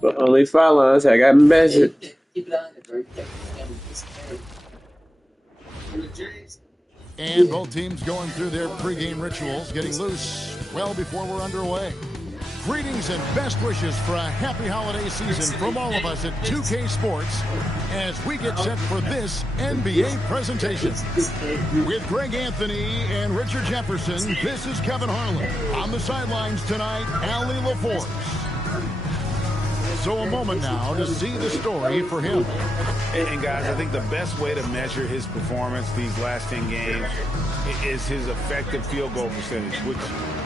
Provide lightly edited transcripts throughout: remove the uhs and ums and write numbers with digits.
But only follow us. I got a message. And both teams going through their pregame rituals, getting loose well before we're underway. Greetings and best wishes for a happy holiday season from all of us at 2K Sports as we get set for this NBA presentation. With Greg Anthony and Richard Jefferson, this is Kevin Harlan. On the sidelines tonight, Allie LaForce. So a moment now to see the story for him. And guys, I think the best way to measure his performance these last 10 games is his effective field goal percentage, which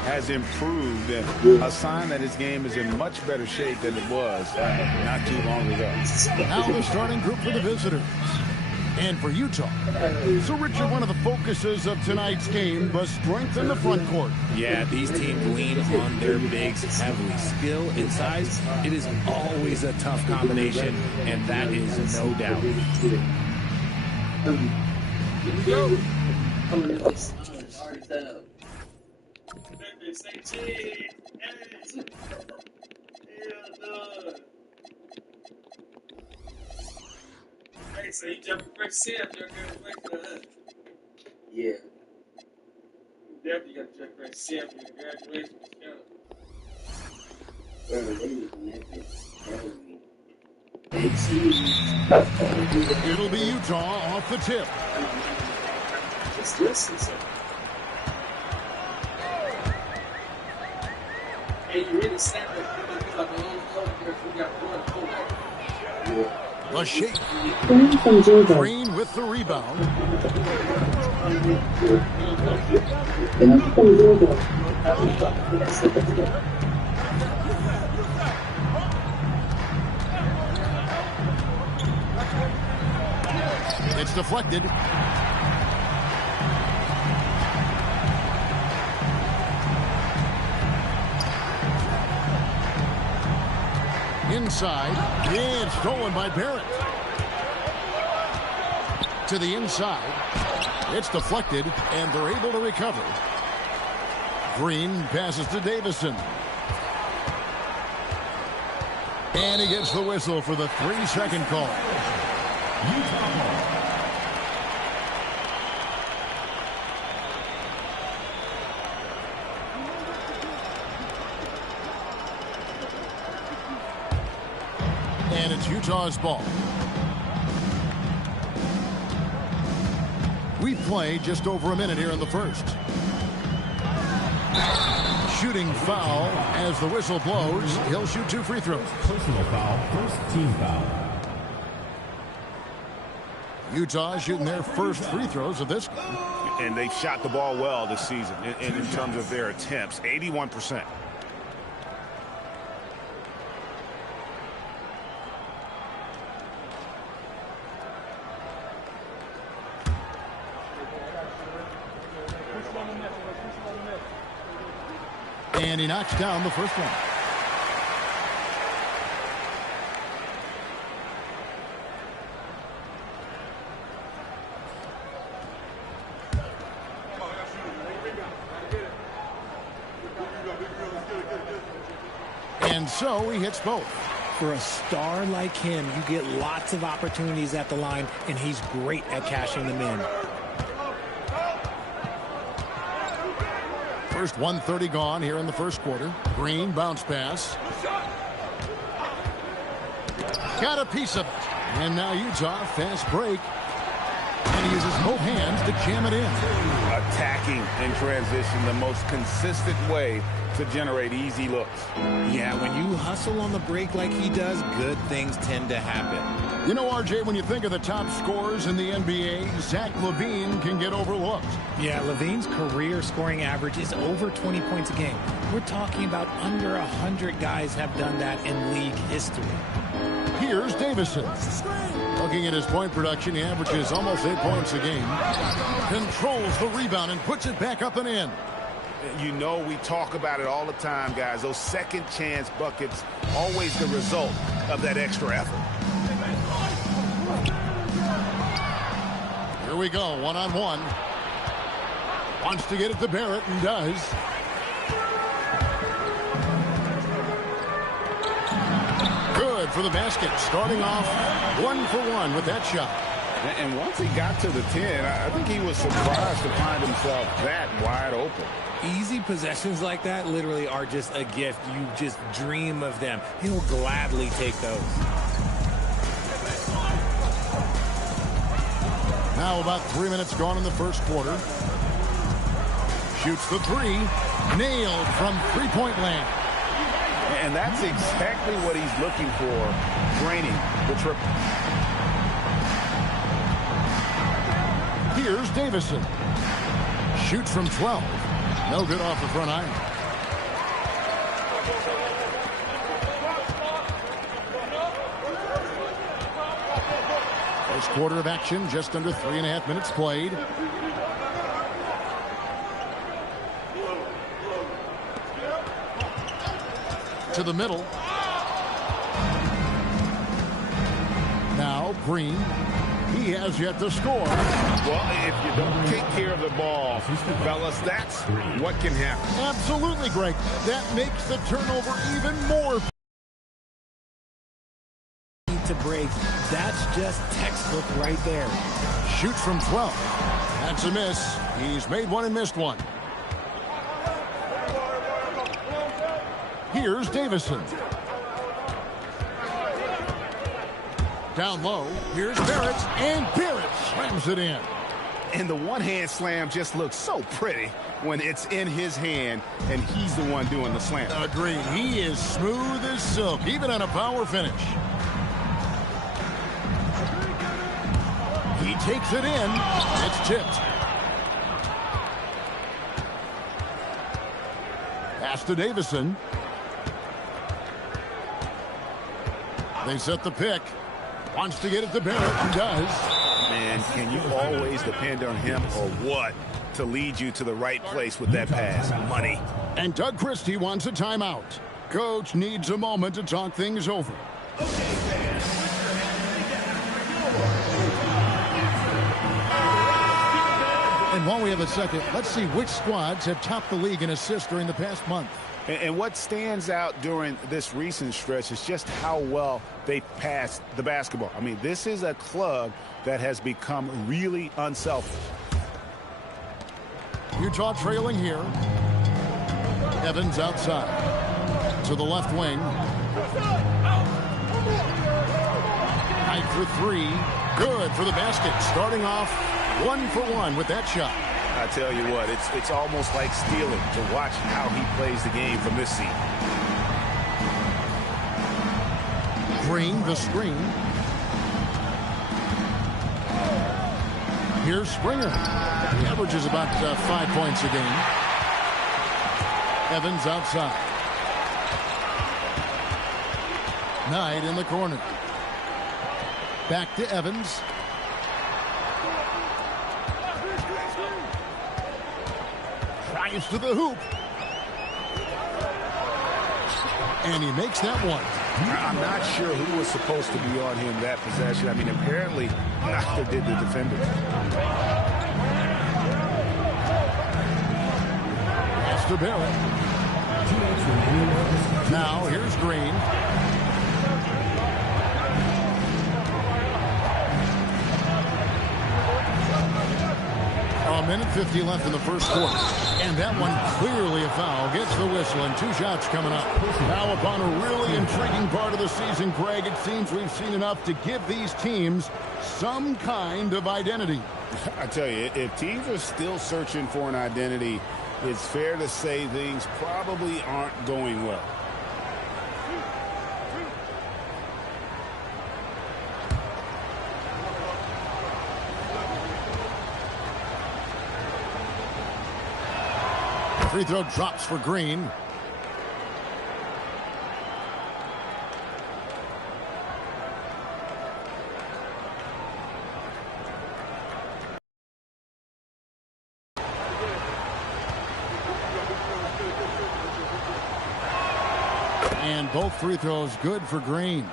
has improved, and a sign that his game is in much better shape than it was not too long ago. Now the starting group for the visitors. And for Utah. So, Richard, one of the focuses of tonight's game was strength in the front court. Yeah, these teams lean on their bigs heavily. Skill and size, it is always a tough combination, and that is no doubt. So you jumping first step, you're going to wait for that. Yeah. You definitely got to jump first step for your graduation is coming. It'll be Utah off the tip. Just listen, sir. Hey, you really snap it. It's like a little over we got one over. Yeah. A shake. Green with the rebound. It's deflected. Inside, and stolen by Barrett. To the inside, it's deflected, and they're able to recover. Green passes to Davison. And he gets the whistle for the 3-second call. And it's Utah's ball. We play just over a minute here in the first. Shooting foul as the whistle blows. He'll shoot 2 free throws. Personal foul, first team foul. Utah shooting their first free throws of this. And they've shot the ball well this season in terms of their attempts, 81%. And he knocks down the first one. And so he hits both. For a star like him, you get lots of opportunities at the line, and he's great at cashing them in. First 1:30 gone here in the first quarter. Green bounce pass. Got a piece of it. And now Utah fast break. And he uses both hands to jam it in. Attacking in transition, the most consistent way to generate easy looks. Yeah, when you hustle on the break like he does, good things tend to happen. You know, RJ, when you think of the top scorers in the NBA, Zach LaVine can get overlooked. Yeah, LaVine's career scoring average is over 20 points a game. We're talking about under 100 guys have done that in league history. Here's Davison. Looking at his point production, he averages almost 8 points a game. Controls the rebound and puts it back up and in. You know, we talk about it all the time, guys. Those second chance buckets, always the result of that extra effort. Here we go, one-on-one. Wants to get it to Barrett and does. Good for the basket. Starting off 1-for-1 with that shot. And once he got to the 10, I think he was surprised to find himself that wide open. Easy possessions like that literally are just a gift. You just dream of them. He'll gladly take those. Now about 3 minutes gone in the first quarter. Shoots the three. Nailed from three-point land. And that's exactly what he's looking for. Draining the triple. Here's Davison. Shoots from 12. No good off the front iron. First quarter of action, just under 3.5 minutes played. To the middle. Now Green. He has yet to score. Well, if you don't take care of the ball, fellas, that's what can happen. Absolutely, Greg. That makes the turnover even more. To break. That's just textbook right there. Shoots from 12. That's a miss. He's made one and missed one. Here's Davison. Down low. Here's Barrett. And Barrett slams it in. And the one-hand slam just looks so pretty when it's in his hand and he's the one doing the slam. Agreed. He is smooth as silk, even on a power finish. He takes it in. It's tipped. Pass to Davison. They set the pick. Wants to get it to Barrett and does. Man, can you always depend on him or what to lead you to the right place with that pass? Money. And Doug Christie wants a timeout. Coach needs a moment to talk things over. And while we have a second, let's see which squads have topped the league in assists during the past month. And what stands out during this recent stretch is just how well they passed the basketball. I mean, this is a club that has become really unselfish. Utah trailing here. Evans outside. To the left wing. High for three. Good for the basket. Starting off 1-for-1 with that shot. I tell you what, it's almost like stealing to watch how he plays the game from this seat. Green, the screen. Here's Springer. He averages about 5 points a game. Evans outside. Knight in the corner. Back to Evans. Drives to the hoop. And he makes that one. I'm not sure who was supposed to be on him that possession. I mean, apparently, neither did the defenders. Pass to Barrett. Now, here's Green. A minute 50 left in the first quarter. And that one clearly a foul. Gets the whistle and 2 shots coming up. Now upon a really intriguing part of the season, Greg, it seems we've seen enough to give these teams some kind of identity. I tell you, if teams are still searching for an identity, it's fair to say things probably aren't going well. Free throw drops for Green. And both free throws good for Green.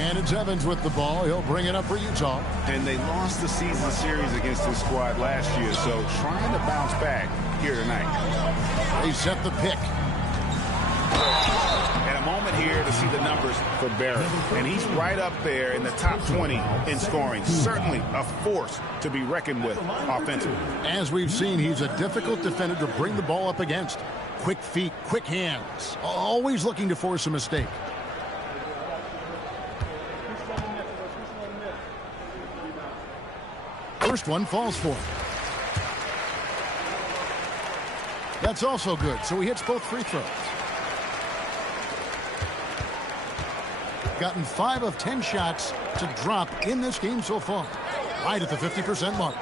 And it's Evans with the ball. He'll bring it up for Utah. And they lost the season series against this squad last year, so trying to bounce back here tonight. They set the pick. And a moment here to see the numbers for Barrett. And he's right up there in the top 20 in scoring. Certainly a force to be reckoned with offensively. As we've seen, he's a difficult defender to bring the ball up against. Quick feet, quick hands. Always looking to force a mistake. First one falls for him. That's also good, so he hits both free throws. Gotten 5 of 10 shots to drop in this game so far. Right at the 50% mark.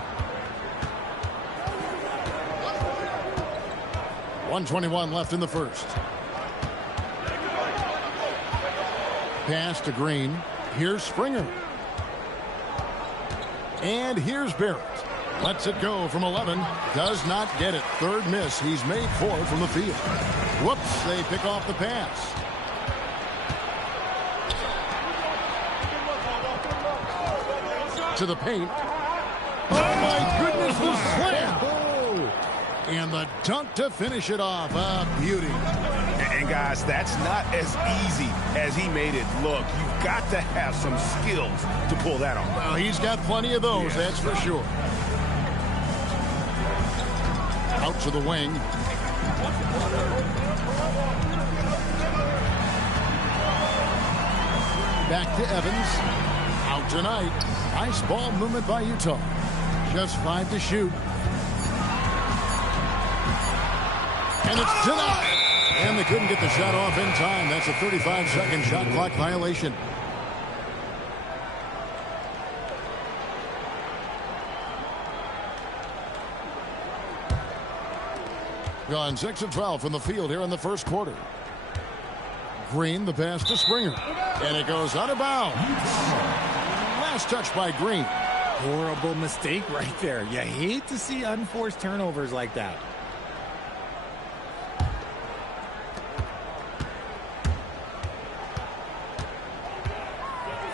1:21 left in the first. Pass to Green. Here's Springer. And here's Barrett. Lets it go from 11. Does not get it. Third miss. He's made 4 from the field. Whoops, they pick off the pass. To the paint. Oh my goodness, the slam! And the dunk to finish it off. A beauty. And guys, that's not as easy as he made it look. You've got to have some skills to pull that off. Well, he's got plenty of those, that's for sure. Out to the wing. Back to Evans. Out tonight. Nice ball movement by Utah. Just 5 to shoot. And it's denied. And they couldn't get the shot off in time. That's a 35-second shot clock violation. Gone 6 of 12 from the field here in the first quarter. Green, the pass to Springer. And it goes out of bounds. Last touch by Green. Horrible mistake right there. You hate to see unforced turnovers like that.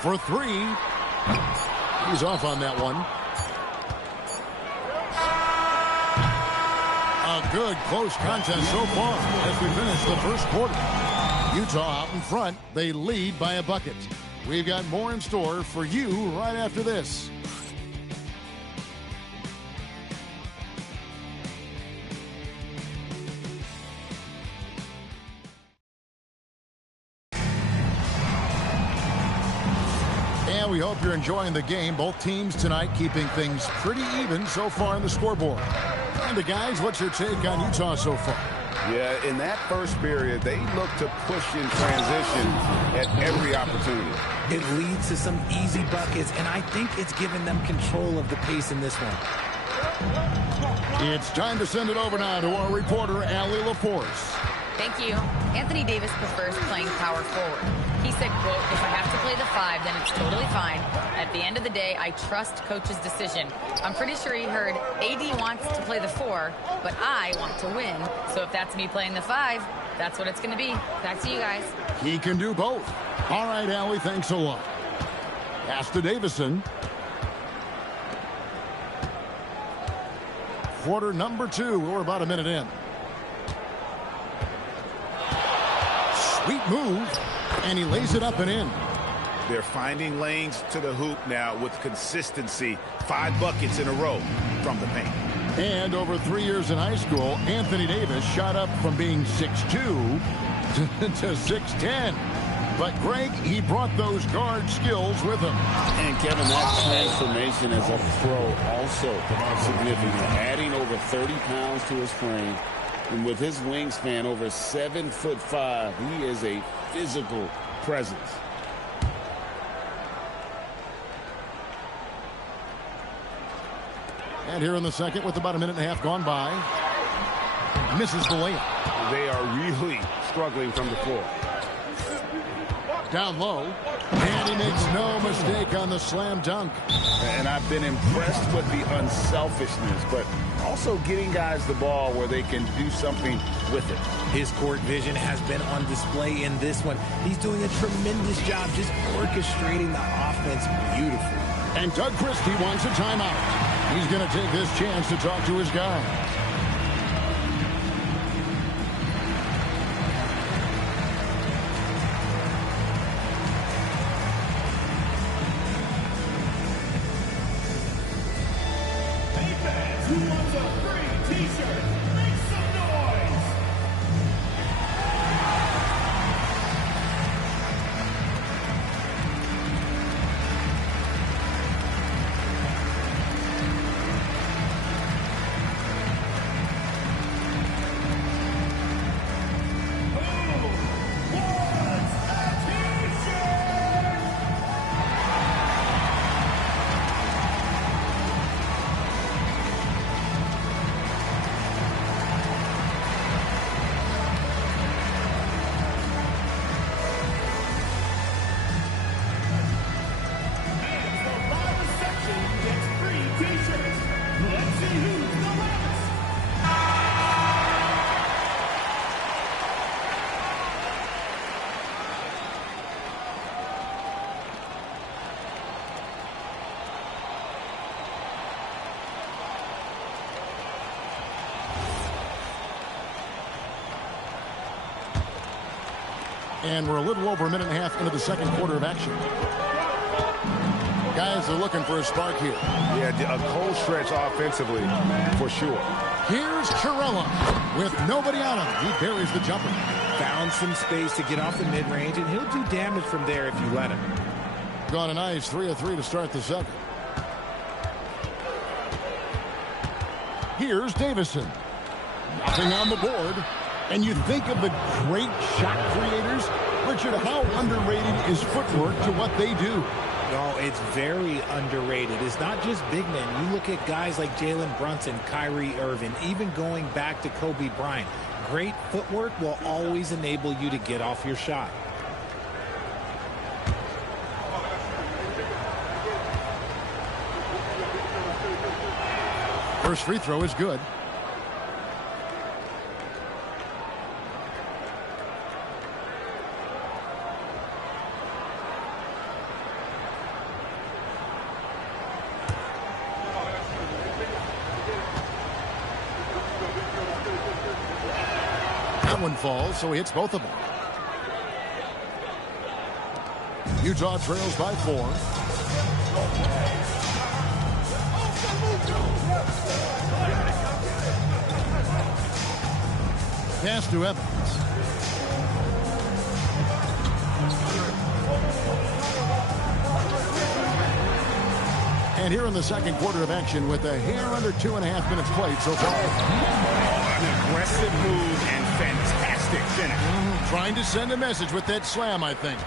For 3. He's off on that one. A good close contest so far as we finish the first quarter. Utah out in front. They lead by a bucket. We've got more in store for you right after this. And we hope you're enjoying the game. Both teams tonight keeping things pretty even so far in the scoreboard. And the guys, what's your take on Utah so far? Yeah, in that first period, they look to push in transition at every opportunity. It leads to some easy buckets, and I think it's given them control of the pace in this one. It's time to send it over now to our reporter, Allie LaForce. Thank you. Anthony Davis prefers playing power forward. He said, quote, "If I have to play the 5, then it's totally fine. At the end of the day, I trust coach's decision." I'm pretty sure he heard AD wants to play the 4, but I want to win. So if that's me playing the 5, that's what it's going to be. Back to you guys. He can do both. All right, Allie, thanks a lot. Pass to Davison. Quarter number 2. We're about a minute in. Sweet move. And he lays it up and in. They're finding lanes to the hoop now with consistency. 5 buckets in a row from the paint. And over 3 years in high school, Anthony Davis shot up from being 6'2" to 6'10". But, Greg, he brought those guard skills with him. And, Kevin, that transformation as a pro also significant. Adding over 30 pounds to his frame. And with his wingspan over 7'5", he is a physical presence. And here in the second with about a minute and a half gone by. Misses the layup. They are really struggling from the floor. Down low. And he makes no mistake on the slam dunk. And I've been impressed with the unselfishness, but also getting guys the ball where they can do something with it. His court vision has been on display in this one. He's doing a tremendous job just orchestrating the offense beautifully. And Doug Christie wants a timeout. He's going to take this chance to talk to his guy. And we're a little over a minute and a half into the second quarter of action. Guys are looking for a spark here. Yeah, a cold stretch offensively, for sure. Here's Chirella with nobody on him. He buries the jumper. Found some space to get off the mid-range, and he'll do damage from there if you let him. Got a nice 3 of 3 to start the second. Here's Davison. Nothing on the board. And you think of the great shot creators, Richard, how underrated is footwork to what they do? Oh, it's very underrated. It's not just big men. You look at guys like Jalen Brunson, Kyrie Irving, even going back to Kobe Bryant. Great footwork will always enable you to get off your shot. First free throw is good. One falls, so he hits both of them. Utah trails by 4. Pass to Evans. And here in the second quarter of action with a hair under 2.5 minutes played so far. An aggressive move and fantastic finish. Trying to send a message with that slam, I think.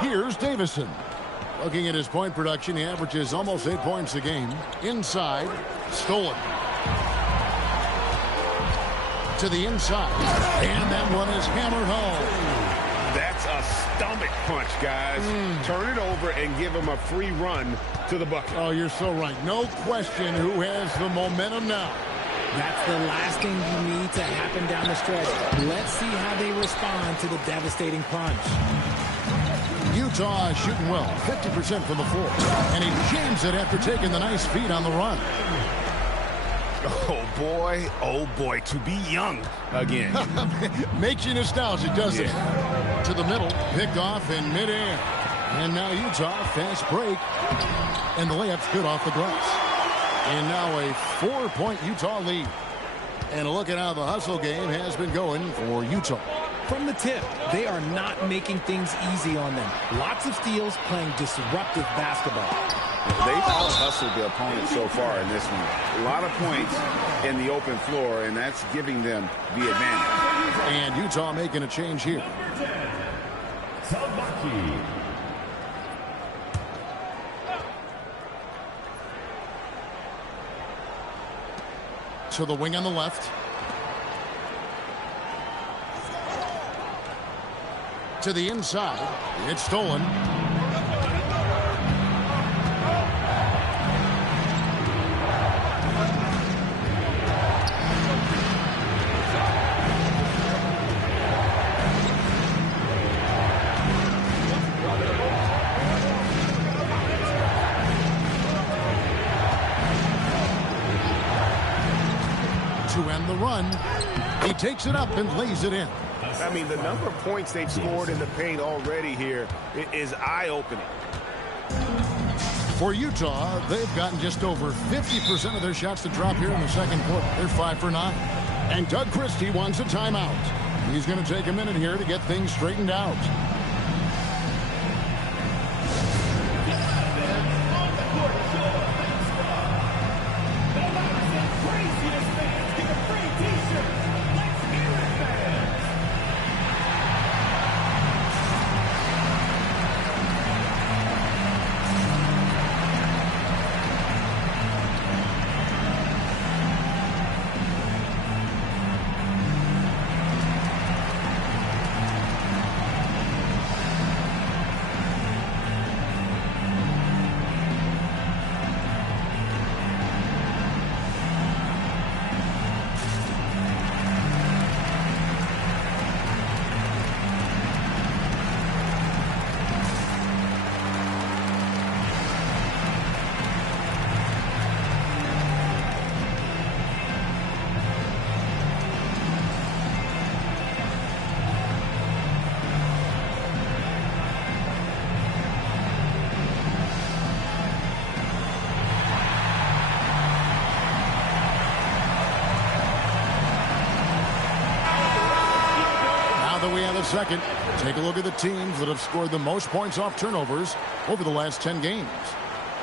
Here's Davison. Looking at his point production, he averages almost 8 points a game. Inside, stolen. To the inside. And that one is hammered home. That's a stomach punch, guys. Turn it over and give him a free run to the bucket. Oh, you're so right. No question who has the momentum now. That's the last thing you need to happen down the stretch. Let's see how they respond to the devastating punch. Utah is shooting well, 50% from the floor. And he jams it after taking the nice feed on the run. Oh boy, to be young again. Makes you nostalgic, doesn't it? To the middle, picked off in midair. And now Utah, fast break. And the layup's good off the glass. And now a 4-point Utah lead. And look at how the hustle game has been going for Utah. From the tip, they are not making things easy on them. Lots of steals, playing disruptive basketball. They've out-hustled the opponent so far in this one. A lot of points in the open floor, and that's giving them the advantage. And Utah making a change here. To the wing on the left. to the inside. It's stolen. To end the run, he takes it up and lays it in. I mean, the number of points they've scored in the paint already here is eye-opening. For Utah, they've gotten just over 50% of their shots to drop here in the second quarter. They're 5 for 9. And Doug Christie wants a timeout. He's going to take a minute here to get things straightened out. We have a second. Take a look at the teams that have scored the most points off turnovers over the last 10 games.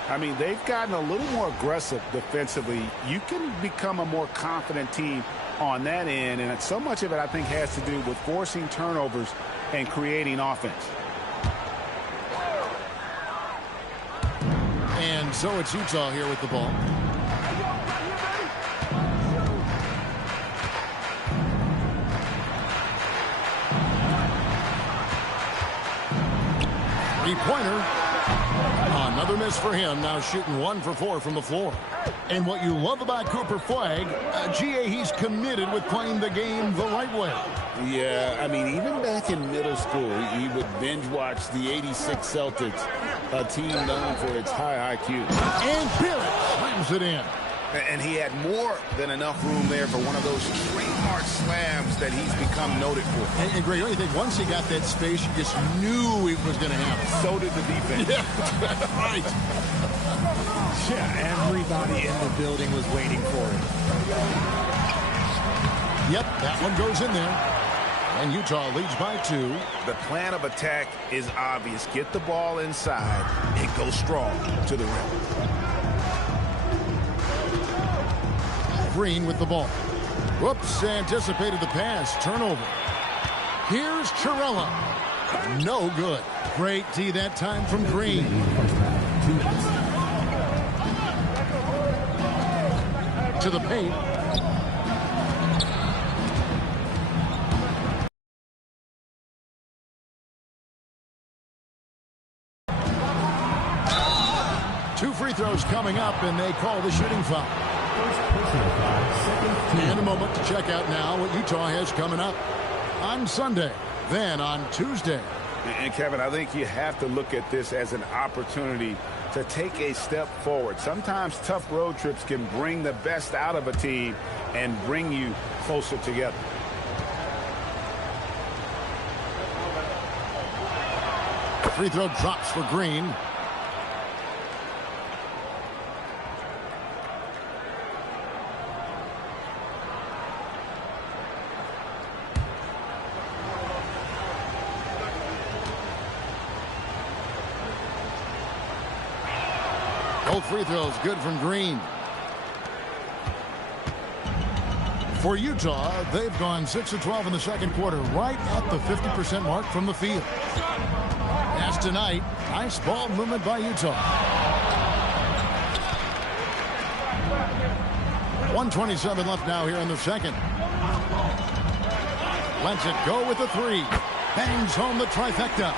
I mean, they've gotten a little more aggressive defensively. You can become a more confident team on that end, and so much of it, I think, has to do with forcing turnovers and creating offense. And so it's Utah here with the ball. Three-pointer. Another miss for him. Now shooting 1 for 4 from the floor. And what you love about Cooper Flagg, GA, he's committed with playing the game the right way. Yeah, I mean, even back in middle school, he would binge watch the '86 Celtics, a team known for its high IQ. And Barrett slams it in. And he had more than enough room there for one of those trademark slams that he's become noted for. And Greg, I think once he got that space, you just knew it was going to happen. So did the defense. Yeah, right. Yeah, everybody in the building was waiting for it. Yep, that one goes in there. And Utah leads by 2. The plan of attack is obvious. Get the ball inside and go strong to the rim. Green with the ball. Whoops, anticipated the pass. Turnover. Here's Chirella. No good. Great D that time from Green. To the paint. Two free throws coming up, and they call the shooting foul. And a moment to check out now what Utah has coming up on Sunday, then on Tuesday. And Kevin, I think you have to look at this as an opportunity to take a step forward. Sometimes tough road trips can bring the best out of a team and bring you closer together. Free throw drops for Green. Both free throws good from Green. For Utah, they've gone 6 of 12 in the second quarter, right at the 50% mark from the field. As tonight, nice ball movement by Utah. 1:27 left now here in the second. Lets it go with the 3. bangs home the trifecta.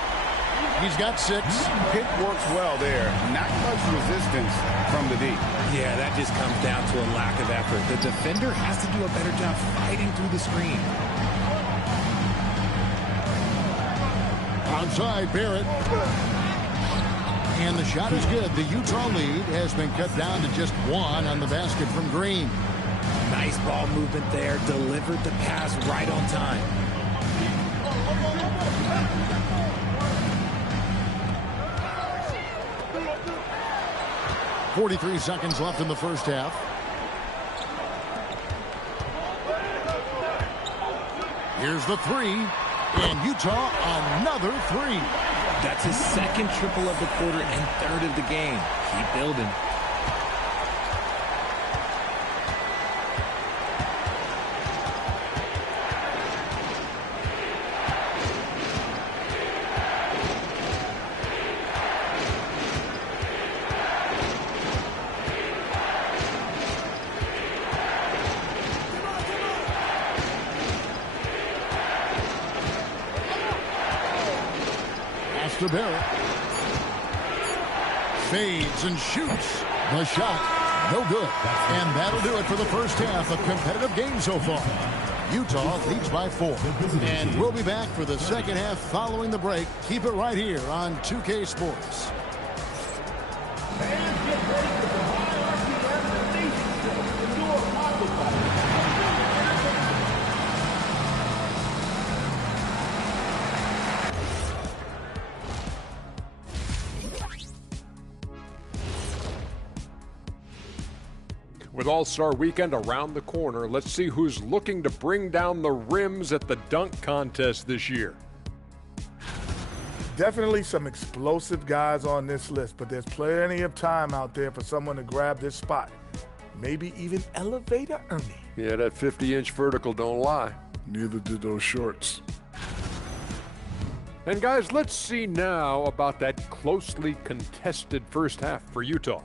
He's got 6. Pick works well there. Not much resistance from the D. Yeah, that just comes down to a lack of effort. The defender has to do a better job fighting through the screen. Onside, Barrett. And the shot is good. The Utah lead has been cut down to just 1 on the basket from Green. Nice ball movement there. Delivered the pass right on time. 43 seconds left in the first half. Here's the 3. And Utah, another 3. That's his second triple of the quarter and 3rd of the game. Keep building. To Barrett. Fades and shoots. The shot, no good. And that'll do it for the first half of competitive game so far. Utah leads by 4. And we'll be back for the second half following the break. Keep it right here on 2K Sports. With All-Star Weekend around the corner, let's see who's looking to bring down the rims at the dunk contest this year. Definitely some explosive guys on this list, but there's plenty of time out there for someone to grab this spot. Maybe even Elevator Ernie. Yeah, that 50-inch vertical don't lie. Neither did those shorts. And guys, let's see now about that closely contested first half for Utah.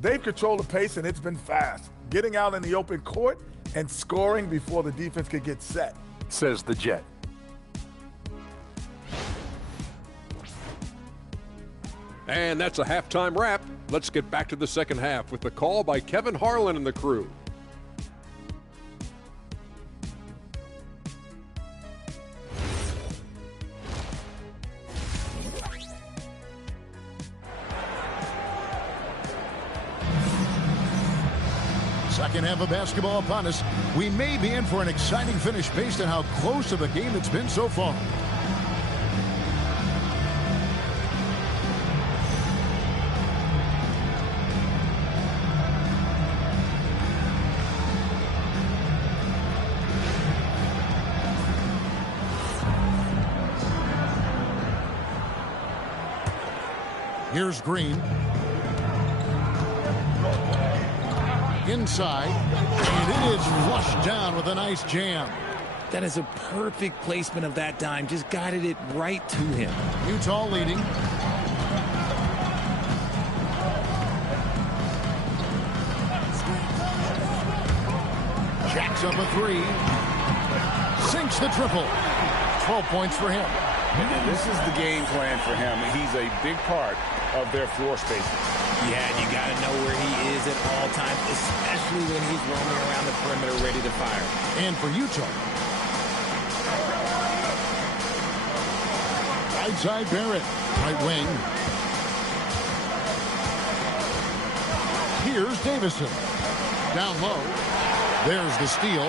They've controlled the pace, and it's been fast. Getting out in the open court and scoring before the defense could get set. Says the Jet. And that's a halftime wrap. Let's get back to the second half with the call by Kevin Harlan and the crew. Second half of basketball upon us. We may be in for an exciting finish based on how close of a game it's been so far. Here's Green. Inside, and it is flushed down with a nice jam. That is a perfect placement of that dime. Just guided it right to him. Utah leading. Jacks up a 3. Sinks the triple. 12 points for him. And this is the game plan for him. He's a big part of their floor spacing. Yeah, you got to know where he is at all times, especially when he's roaming around the perimeter ready to fire. And for Utah, right side Barrett, right wing. Here's Davison. Down low. There's the steal.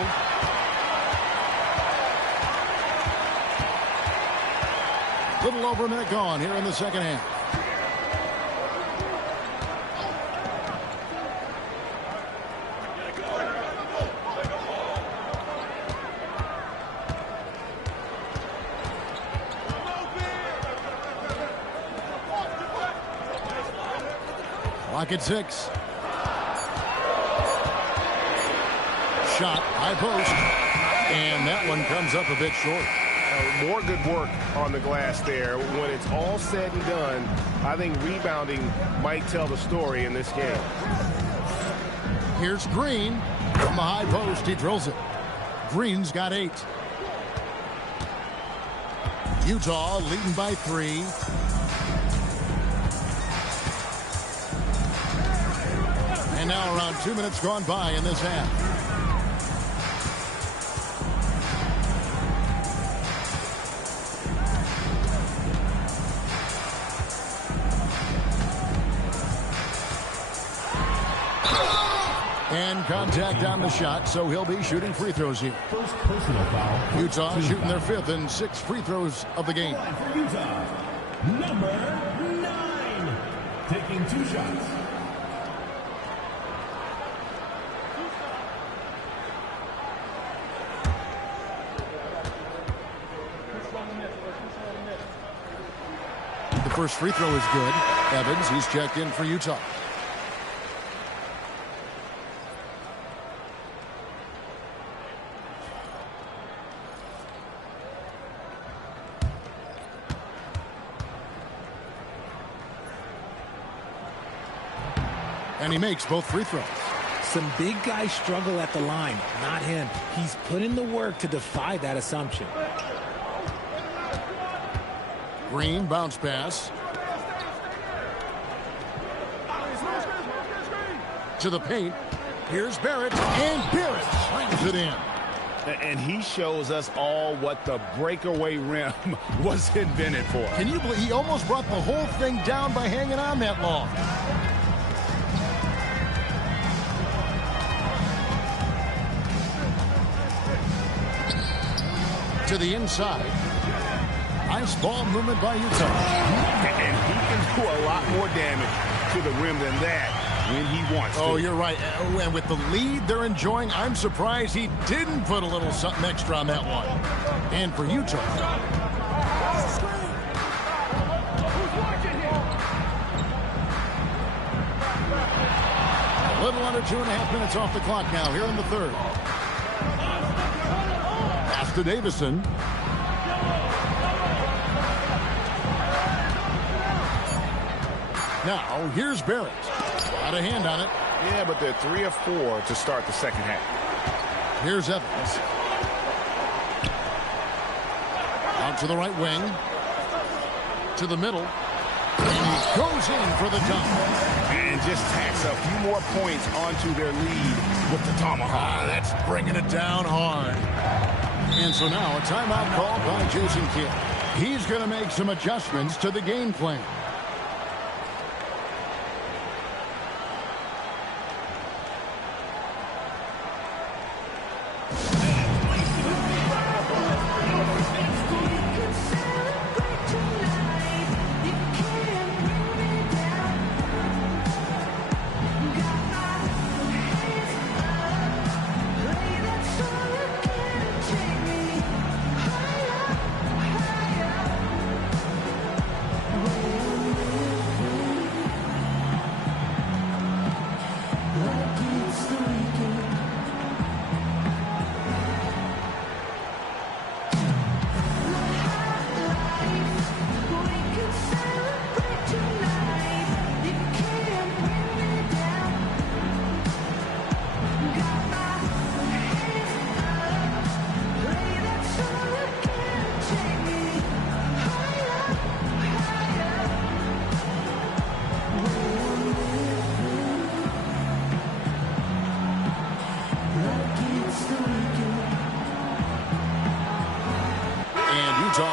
Little over a minute gone here in the second half. Clock at 6. Shot, high post. And that one comes up a bit short. More good work on the glass there. When it's all said and done, I think rebounding might tell the story in this game. Here's Green. From the high post, he drills it. Green's got 8. Utah leading by 3. And now around 2 minutes gone by in this half. And contact on the shot, so he'll be shooting free throws here. First personal foul. Utah shooting their 5th and 6th free throws of the game. For Utah, number 9, taking 2 shots. The first free throw is good. Evans, he's checked in for Utah. And he makes both free throws. Some big guys struggle at the line, not him. He's put in the work to defy that assumption. Green bounce pass. To the paint. Here's Barrett. And Barrett slams it in. And he shows us all what the breakaway rim was invented for. Can you believe he almost brought the whole thing down by hanging on that long? To the inside. Nice ball movement by Utah. And he can do a lot more damage to the rim than that when he wants to. Oh, you're right. And with the lead they're enjoying, I'm surprised he didn't put a little something extra on that one. And for Utah. A little under 2.5 minutes off the clock now here in the 3rd. Pass to Davison. Now, here's Barrett. Got a hand on it. Yeah, but they're 3 of 4 to start the second half. Here's Evans. Out to the right wing. To the middle. And he goes in for the dunk. And just tacks a few more points onto their lead with the tomahawk. That's bringing it down hard. And so now a timeout called by Jason Kidd. He's going to make some adjustments to the game plan.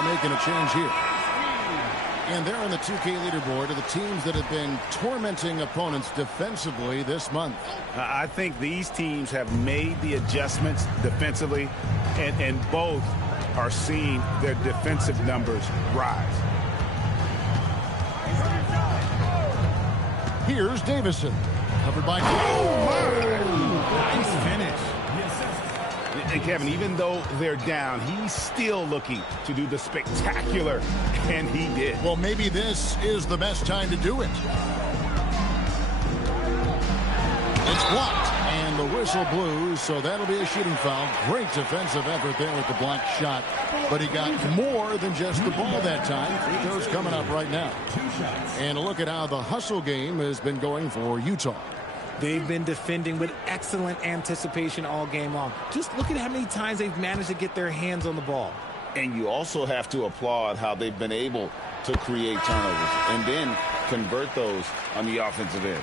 Making a change here. And they're on the 2K leaderboard of the teams that have been tormenting opponents defensively this month. I think these teams have made the adjustments defensively, and both are seeing their defensive numbers rise. Here's Davison. Covered by... Nice finish. And Kevin, even though they're down, he's still looking to do the spectacular, and he did. Well, maybe this is the best time to do it. It's blocked, and the whistle blew, so that'll be a shooting foul. Great defensive effort there with the blocked shot, but he got more than just the ball that time. Free throws coming up right now. And a look at how the hustle game has been going for Utah. They've been defending with excellent anticipation all game long. Just look at how many times they've managed to get their hands on the ball. And you also have to applaud how they've been able to create turnovers and then convert those on the offensive end.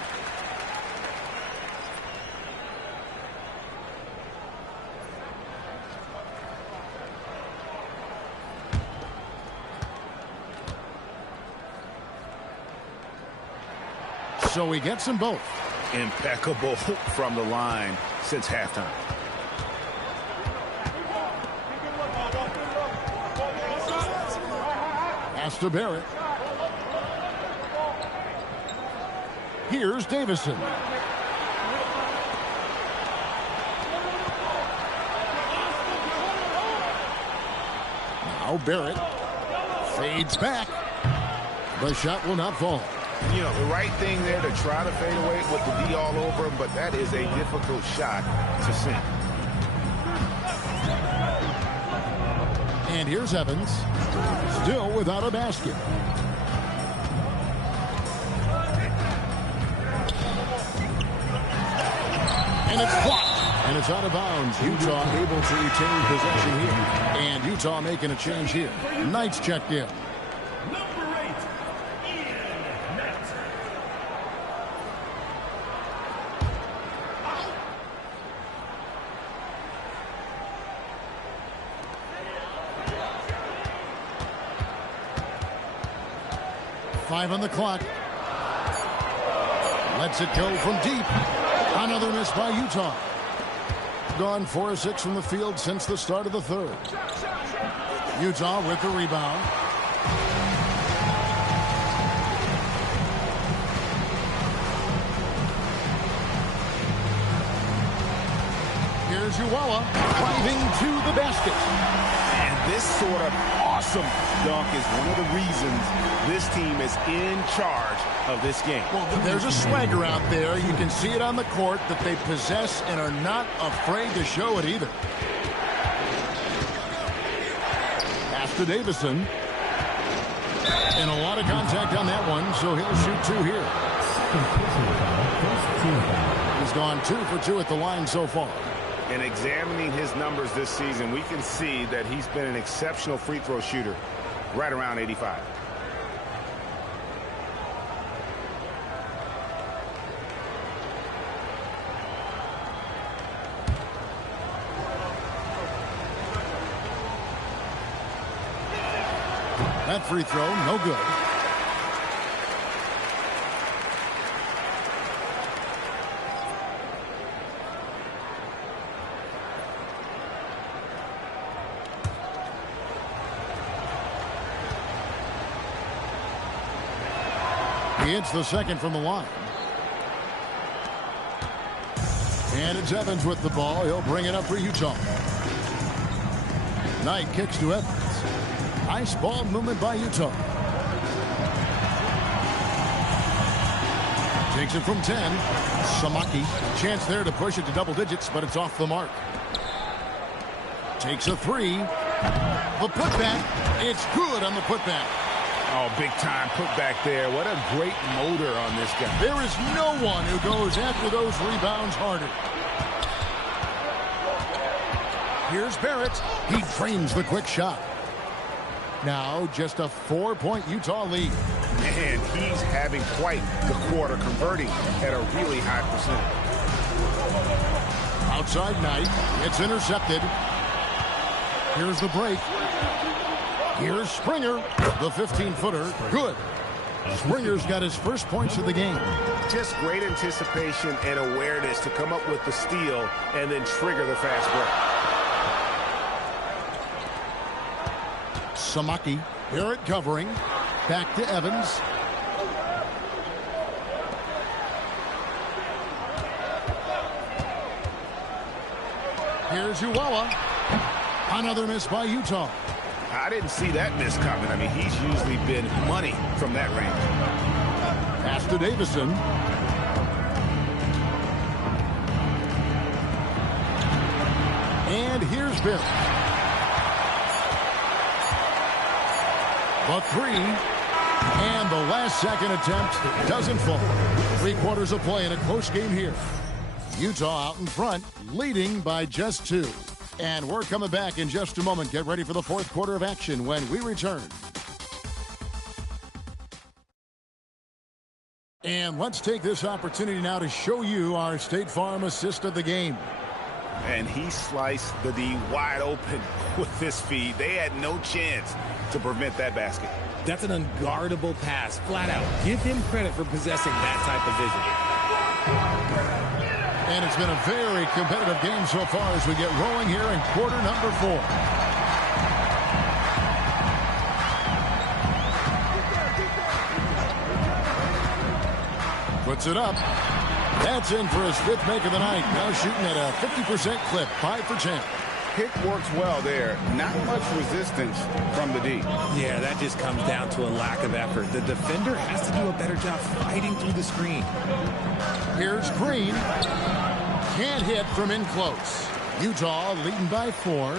So he gets them both. Impeccable from the line since halftime. Pass to Barrett. Here's Davison. Now Barrett fades back. The shot will not fall. You know, the right thing there to try to fade away with the D all over him, but that is a difficult shot to sink. And here's Evans, still without a basket. And it's blocked. And it's out of bounds. Utah able to retain possession here. And Utah making a change here. Knights checked in. Number 8, Ian Knight. Five on the clock. Lets it go from deep. Another miss by Utah. Gone 4 of 6 from the field since the start of the third. Utah with the rebound. Here's Uwala driving to the basket. And this sort of awesome dunk is one of the reasons this team is in charge of this game. Well, there's a swagger out there. You can see it on the court that they possess and are not afraid to show it either. Pass to Davison. And a lot of contact on that one, so he'll shoot 2 here. He's gone 2 for 2 at the line so far. And examining his numbers this season, we can see that he's been an exceptional free throw shooter, right around 85. That free throw, no good. He hits the second from the line. And it's Evans with the ball. He'll bring it up for Utah. Knight kicks to Evans. Nice ball movement by Utah. Takes it from 10. Samaki. Chance there to push it to double digits, but it's off the mark. Takes a 3. The putback. It's good on the putback. Oh, big time putback there. What a great motor on this guy. There is no one who goes after those rebounds harder. Here's Barrett. He drains the quick shot. Now just a 4-point Utah lead. And he's having quite the quarter, converting at a really high percentage. Outside Knight. It's intercepted. Here's the break. Here's Springer. The 15-footer. Good. Springer's got his first points of the game. Just great anticipation and awareness to come up with the steal and then trigger the fast break. Samaki. Barrett covering. Back to Evans. Here's Uwala. Another miss by Utah. I didn't see that miss coming. I mean, he's usually been money from that range. Pass to Davison. And here's Barrett. The 3. And the last second attempt doesn't fall. 3 quarters of play in a close game here. Utah out in front, leading by just 2. And we're coming back in just a moment. Get ready for the fourth quarter of action when we return. And let's take this opportunity now to show you our State Farm assist of the game. And he sliced the D wide open with this feed. They had no chance to prevent that basket. That's an unguardable pass, flat out. Give him credit for possessing that type of vision. And it's been a very competitive game so far as we get rolling here in quarter number 4. Puts it up. That's in for his 5th make of the night. Now shooting at a 50% clip, 5 for 10. Pick works well there. Not much resistance from the D. Yeah, that just comes down to a lack of effort. The defender has to do a better job fighting through the screen. Here's Green. Can't hit from in close. Utah leading by 4.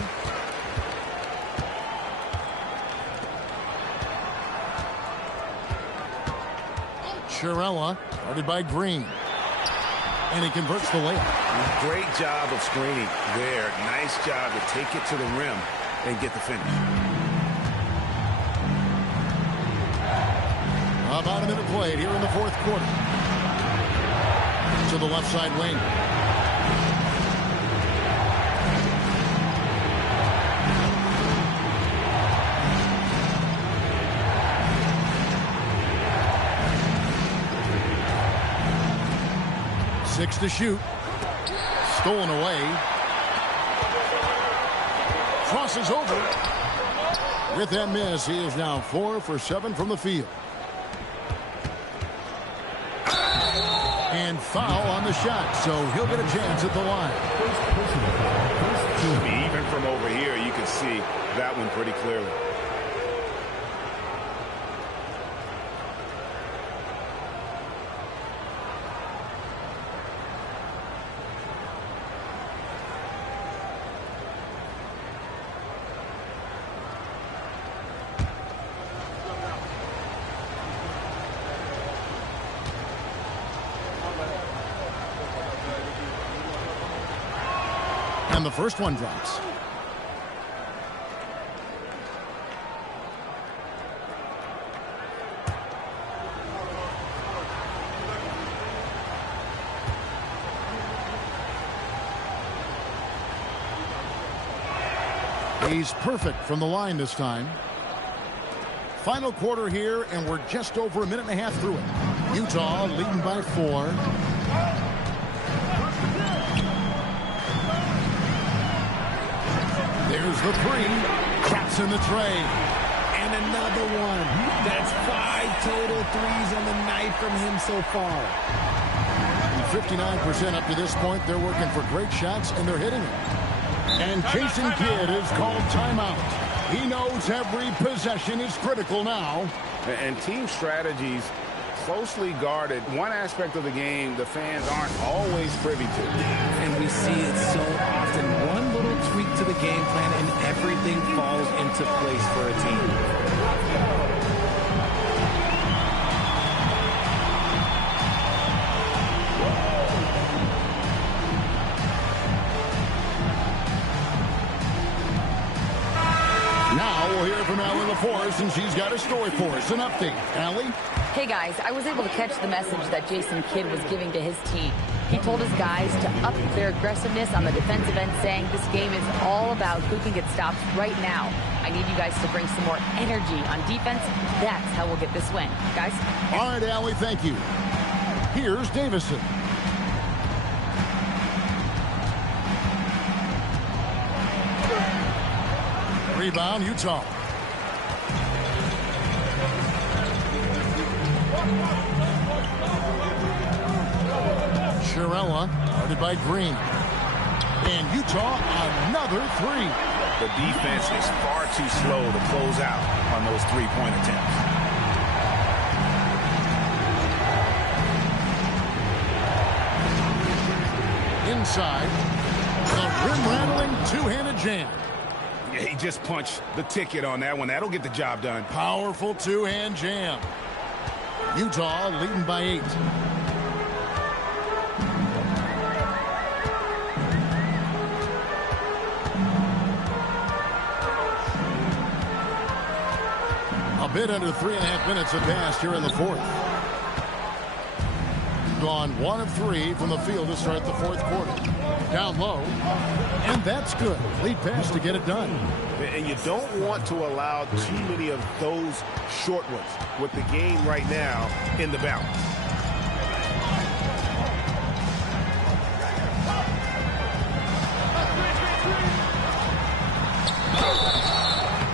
Chiarella guarded by Green. And he converts the layup. Great job of screening there. Nice job to take it to the rim and get the finish. About a minute played here in the fourth quarter. To the left side wing. Six to shoot. Stolen away. Crosses over. With that miss, he is now 4 for 7 from the field. And foul on the shot, so he'll get a chance at the line. Even from over here, you can see that one pretty clearly. And the first one drops. He's perfect from the line this time. Final quarter here, and we're just over a minute and a half through it. Utah leading by 4. There's the 3. Traps in the tray. And another one. That's 5 total threes on the night from him so far. 59% up to this point. They're working for great shots, and they're hitting them. And Jason Kidd is called timeout. He knows every possession is critical now. And team strategies closely guarded. One aspect of the game the fans aren't always privy to. And we see it so often. One little tweak to the game plan and everything falls into place for a team. Now we'll hear from Allie LaForce, and she's got a story for us. An update. Allie? Hey guys, I was able to catch the message that Jason Kidd was giving to his team. He told his guys to up their aggressiveness on the defensive end, saying this game is all about who can get stops right now. I need you guys to bring some more energy on defense. That's how we'll get this win. Guys? All right, Allie, thank you. Here's Davison. Rebound, Utah. Chiarella, guarded by Green. And Utah, another 3. The defense is far too slow to close out on those three-point attempts. Inside, the rim-rattling two-handed jam. Yeah, he just punched the ticket on that one. That'll get the job done. Powerful two-hand jam. Utah leading by 8. A bit under 3.5 minutes have passed here in the fourth. Gone 1 of 3 from the field to start the fourth quarter. Down low, and that's good. Lead pass to get it done. And you don't want to allow too many of those short ones with the game right now in the balance.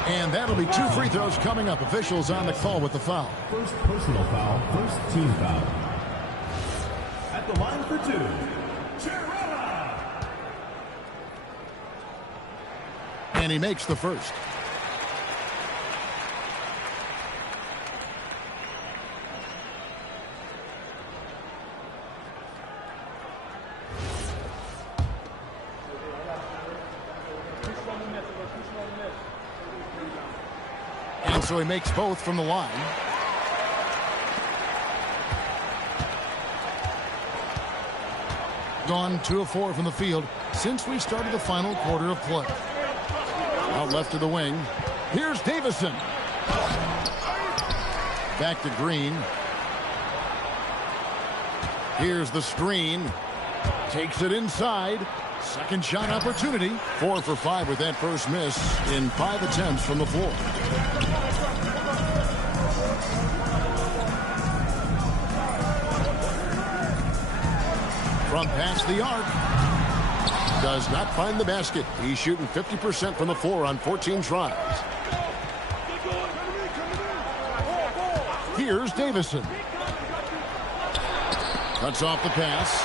And that'll be 2 free throws coming up. Officials on the call with the foul. First personal foul, first team foul. At the line for 2, Cherrera. And he makes the first. And so he makes both from the line. Gone 2 of 4 from the field since we started the final quarter of play. Out left to the wing. Here's Davison. Back to Green. Here's the screen. Takes it inside. Second shot opportunity. 4 for 5 with that first miss in 5 attempts from the floor. From past the arc. Does not find the basket. He's shooting 50% from the floor on 14 tries. Here's Davison. Cuts off the pass.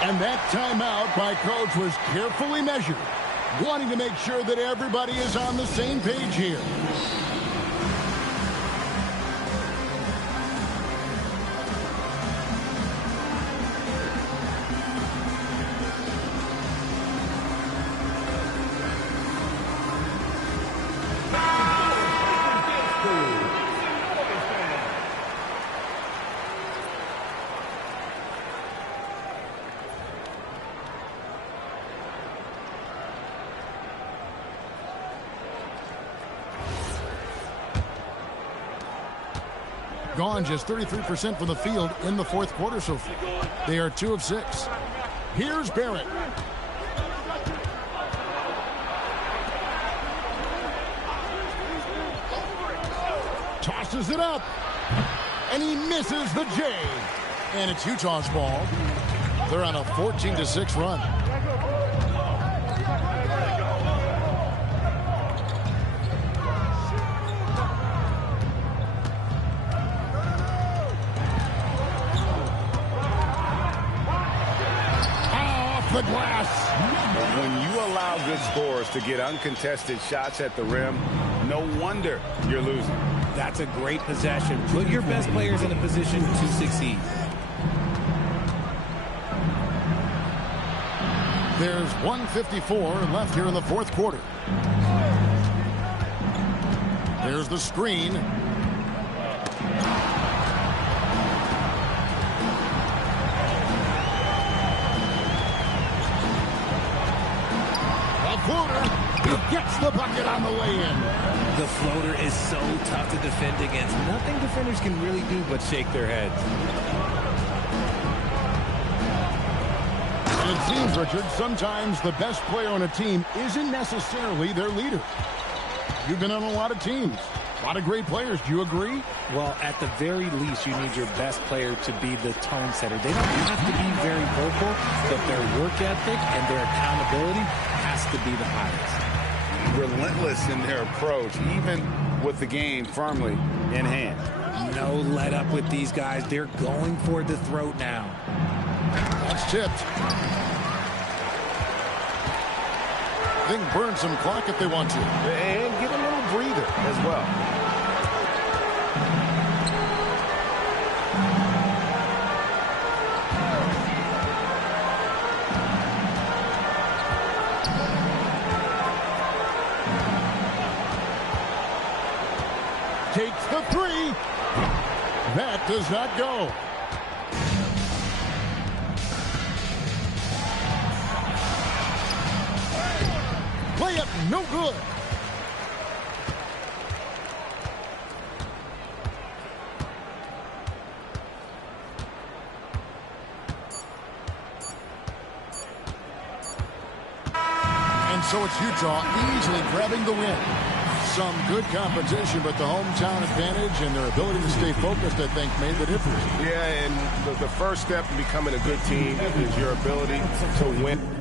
And that timeout by coach was carefully measured, wanting to make sure that everybody is on the same page here. Gone just 33% from the field in the fourth quarter so far. They are 2 of 6. Here's Barrett. Tosses it up. And he misses the J. And it's Utah's ball. They're on a 14-6 run. The glass. When you allow good scorers to get uncontested shots at the rim, no wonder you're losing. That's a great possession. Put your best players in a position to succeed. There's 1:54 left here in the fourth quarter. There's the screen. He gets the bucket on the way in. The floater is so tough to defend against. Nothing defenders can really do but shake their heads. And it seems, Richard, sometimes the best player on a team isn't necessarily their leader. You've been on a lot of teams. A lot of great players. Do you agree? Well, at the very least, you need your best player to be the tone setter. They don't have to be very vocal, but their work ethic and their accountability has to be the highest. Relentless in their approach, even with the game firmly in hand. No let up with these guys. They're going for the throat now. That's tipped. They can burn some clock if they want to. And get a little breather as well. Takes the three. That does not go. Layup, no good. And so it's Utah easily grabbing the win. Some good competition, but the hometown advantage and their ability to stay focused, I think, made the difference. Yeah, and the first step in becoming a good team is your ability to win.